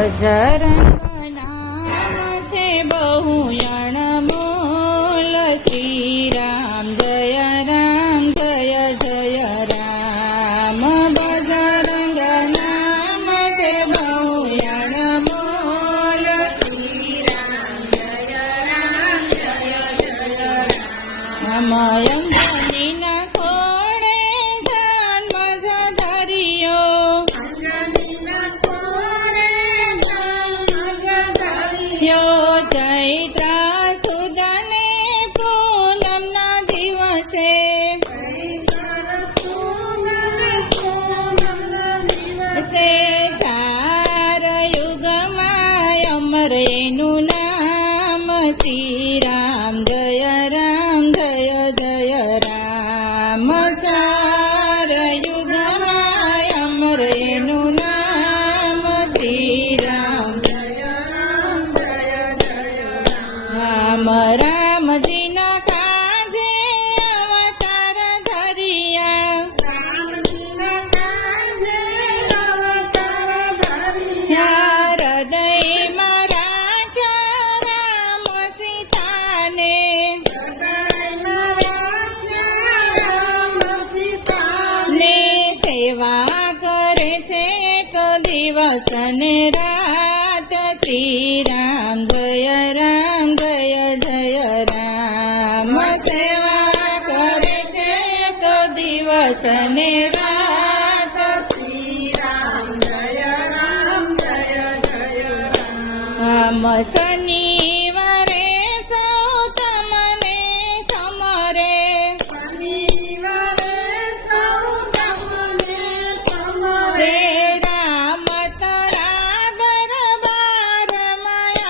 બજરંગ નામ છે બહુ અણમોલ, શ્રી રામ જય રામ જય જય રામ. બજરંગ નામ છે બહુ અણમોલ, શ્રી રામ જય રામ જય જય રામ. અંજની ના ખોળે જન્મ ધર્યો, ચૈત્ર સુદને પૂનમના દિવસે, ચાર યુગમાં અમર એનું નામ, શ્રી રામ જય રામ જય જય રામ. ચાર યુગમાં અમર એનું નામ, શ્રી રામ રામજીના કાજે અવતાર ધર્યા, હૃદયમાં રાખ્યા રામ સીતાને, ને સેવા કરે છે તો દિવસ ને રાત, શ્રી રામ જય રામ જય જય રામ. સેવા કરે છે તો દિવસ ને રાત, શ્રી રામ જય રામ જય જય રામ. શનિવારે સૌ તમને સમરે, રામ તળા દરબારમાં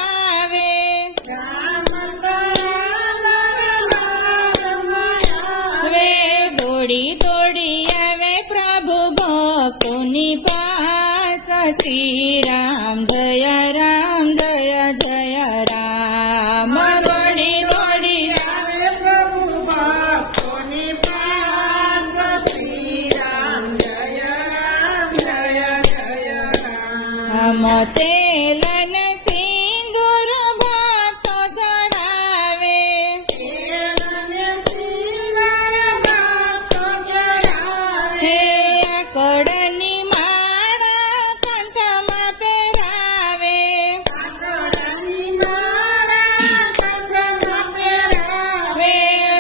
આવે, દોડી દોડી આવે પ્રભુ ભક્તોની પાસ, શ્રી રામ જય રામ જય જય રામ. દોડી દોડી આવે પ્રભુ ભક્તોની પાસ, શ્રી રામ જય રામ જય જય રામ. તેલ ને સિંદૂર ભક્તો ચડાવે, કડની માળા કંઠમાં પહેરાવે,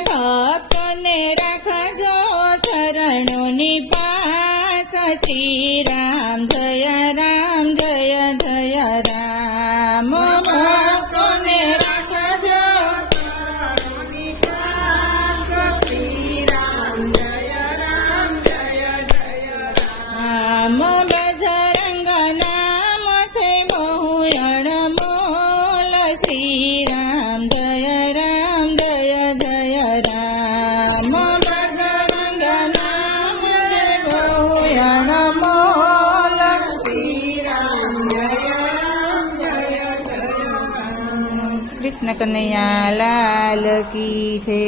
ભક્તોને રાખજો ચરણોની પાસ, શ્રી રામ જય રામ જય જય રામ. ભક્તોને રાખજો ચરણોની પાસ, શ્રી રામ જય રામ જય જય રામ. બજરંગ નામ છે બહુ અણમોલ, શ્રી રામ જય રામ જય જય રામ. બજરંગ નામ છે બહુ અણમોલ, શ્રી રામ જય રામ જય જય રામ. કૃષ્ણ કનૈયા લાલ કી છે.